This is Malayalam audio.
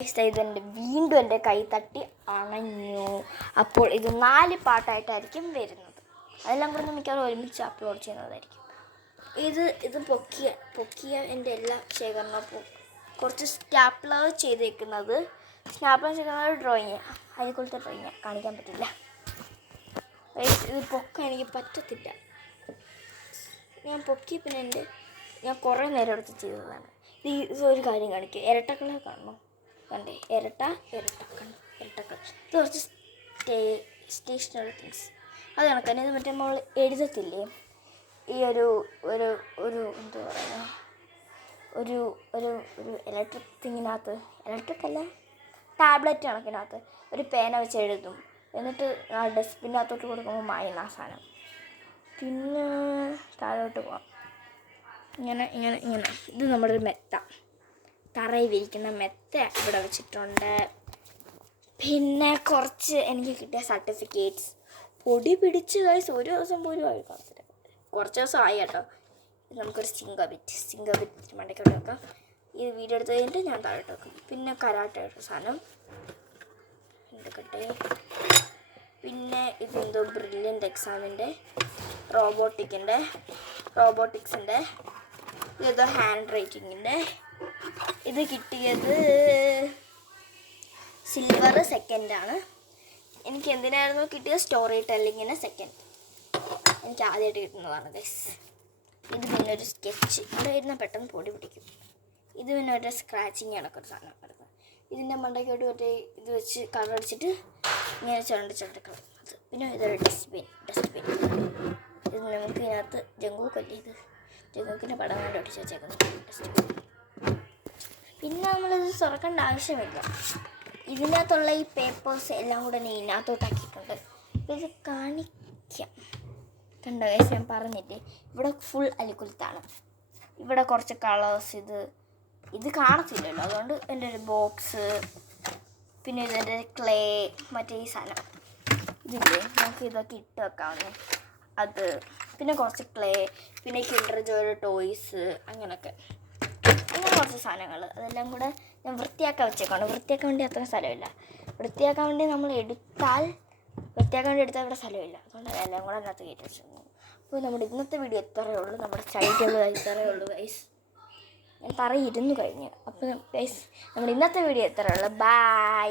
ഇതെൻ്റെ വീണ്ടും എൻ്റെ കൈ തട്ടി അണഞ്ഞു. അപ്പോൾ ഇത് 4 പാട്ടായിട്ടായിരിക്കും വരുന്നത്. അതെല്ലാം കൂടെ മിക്കവാറും ഒരുമിച്ച് അപ്ലോഡ് ചെയ്യുന്നതായിരിക്കും. ഇത് പൊക്കിയ എൻ്റെ എല്ലാ ശേഖരണവും കുറച്ച് സ്റ്റാപ്ലർ ചെയ്തേക്കുന്നത് ഡ്രോയിങ് അതിനെക്കുറിച്ച് ഡ്രോയിങ് കാണിക്കാൻ പറ്റില്ല. ഇത് പൊക്കാൻ എനിക്ക് പറ്റത്തില്ല. ഞാൻ പൊക്കി പിന്നെ ഞാൻ കുറേ നേരം എടുത്ത് ചെയ്തതാണ്. ഒരു കാര്യം കാണിക്കുക, ഇരട്ടക്കളെ കാണണോ? കണ്ടേ, ഇരട്ടക്കൾ ഇത് കുറച്ച് സ്റ്റേഷനറി തിങ്സ്. അത് കണക്കാണ്. ഇത് മറ്റേ നമ്മൾ എഴുതത്തില്ലേ, ഈ ഒരു എന്താ പറയുക, ഒരു ഇലക്ട്രിക് തിങ്ങിനകത്ത്, ഇലക്ട്രിക് അല്ല, ടാബ്ലറ്റ് കണക്കിനകത്ത് ഒരു പേന വെച്ച് എഴുതും. എന്നിട്ട് ആ ഡസ്റ്റ്ബിനകത്തോട്ട് കൊടുക്കുമ്പോൾ മായുന്ന ആ സാധനം. പിന്നെ താഴോട്ട് പോകാം. ഇങ്ങനെ ഇത് നമ്മുടെ ഒരു മെത്ത, തറയിൽ വിരിക്കുന്ന മെത്ത ഇവിടെ വെച്ചിട്ടുണ്ട്. പിന്നെ കുറച്ച് എനിക്ക് കിട്ടിയ സർട്ടിഫിക്കറ്റ്സ്. പൊടി പിടിച്ച് കഴിച്ച് ഒരു ദിവസം പോലും അഴുക്കാത്തില്ല. കുറച്ച് ദിവസം ആയി കേട്ടോ. ഇത് നമുക്കൊരു സിംഗബിറ്റ് മണ്ടയ്ക്കോട്ട് വെക്കാം. ഇത് വീഡിയോ എടുത്ത് കഴിഞ്ഞിട്ട് ഞാൻ താഴോട്ട് വെക്കും. പിന്നെ കരാട്ടയുടെ സാധനം എടുക്കട്ടെ. പിന്നെ ഇതെന്തോ ബ്രില്യൻ്റ് എക്സാമിൻ്റെ റോബോട്ടിക്സിൻ്റെ ഇതേതോ ഹാൻഡ് റൈറ്റിങ്ങിൻ്റെ. ഇത് കിട്ടിയത് സിൽവർ സെക്കൻഡാണ്. എനിക്ക് എന്തിനായിരുന്നു കിട്ടിയത്? സ്റ്റോറി ടെല്ലിങ്ങിന് സെക്കൻഡ്. എനിക്ക് ആദ്യമായിട്ട് കിട്ടുന്നതാണ് ഗൈസ്. ഇത് പിന്നെ ഒരു സ്കെച്ച്. ഇവിടെ വരുന്ന പെട്ടെന്ന് പൊടി പിടിക്കും. ഇത് പിന്നെ ഒരു സ്ക്രാച്ചിങ് കണക്കൊരു സാധനം വരുന്നത്. ഇതിൻ്റെ മണ്ടയ്ക്കോട്ട് മറ്റേ ഇത് വെച്ച് കളർ അടിച്ചിട്ട് ഇങ്ങനെ ചുരണ്ടിക്കളയും. അത് പിന്നെ ഇതൊരു ഡസ്റ്റ്ബിൻ. ഇത് നമുക്ക് ഇതിനകത്ത് ജങ്കൂക്കല്ലേ, ഇത് ജങ്കൂക്കിൻ്റെ പടം കൊണ്ട് ഒട്ടിച്ച് വെച്ചേക്കുന്നത് ഡസ്റ്റ്ബിൻ. പിന്നെ നമ്മളിത് തുറക്കേണ്ട ആവശ്യമില്ല. ഇതിനകത്തുള്ള ഈ പേപ്പേഴ്സ് എല്ലാം കൂടെ ഞാൻ ഇതിനകത്തോട്ടാക്കിയിട്ടുണ്ട്. ഇത് കാണിക്കാം. കണ്ടോ ഗൈസ്, ഞാൻ പറഞ്ഞിട്ട് ഇവിടെ ഫുൾ അലിക്കുലത്താണ്. ഇവിടെ കുറച്ച് കളേഴ്സ്. ഇത് കാണത്തില്ലല്ലോ, അതുകൊണ്ട് എൻ്റെ ഒരു ബോക്സ്. പിന്നെ ഇതെൻ്റെ ക്ലേ, മറ്റേ ഈ സാധനം ഇതില്ലേ, നമുക്ക് ഇതൊക്കെ ഇട്ട് വെക്കാവുന്നേ അത്. പിന്നെ കുറച്ച് ക്ലേ, പിന്നെ കിൻഡർ ജോയ് ടോയ്സ്, അങ്ങനെ കുറച്ച് സാധനങ്ങൾ. അതെല്ലാം കൂടെ ഞാൻ വൃത്തിയാക്കാൻ വെച്ചേക്കാണ്. വൃത്തിയാക്കാൻ വേണ്ടി അത്ര സ്ഥലമില്ല. വൃത്തിയാക്കാൻ വേണ്ടി എടുത്താൽ ഇവിടെ സ്ഥലമില്ല. അതുകൊണ്ട് അതെല്ലാം കൂടെ അതിനകത്ത് കയറ്റി വെച്ചിരുന്നു. അപ്പോൾ നമ്മുടെ ഇന്നത്തെ വീഡിയോ ഇത്രയേ ഉള്ളൂ. നമ്മുടെ ചൈറ്റുള്ള ഇത്രയേ ഉള്ളൂ ഗൈസ്. ഞാൻ പറയിരുന്നു കഴിഞ്ഞു. അപ്പോൾ ഗൈസ് നമ്മുടെ ഇന്നത്തെ വീഡിയോ ഇത്രയേ ഉള്ളൂ. ബൈ.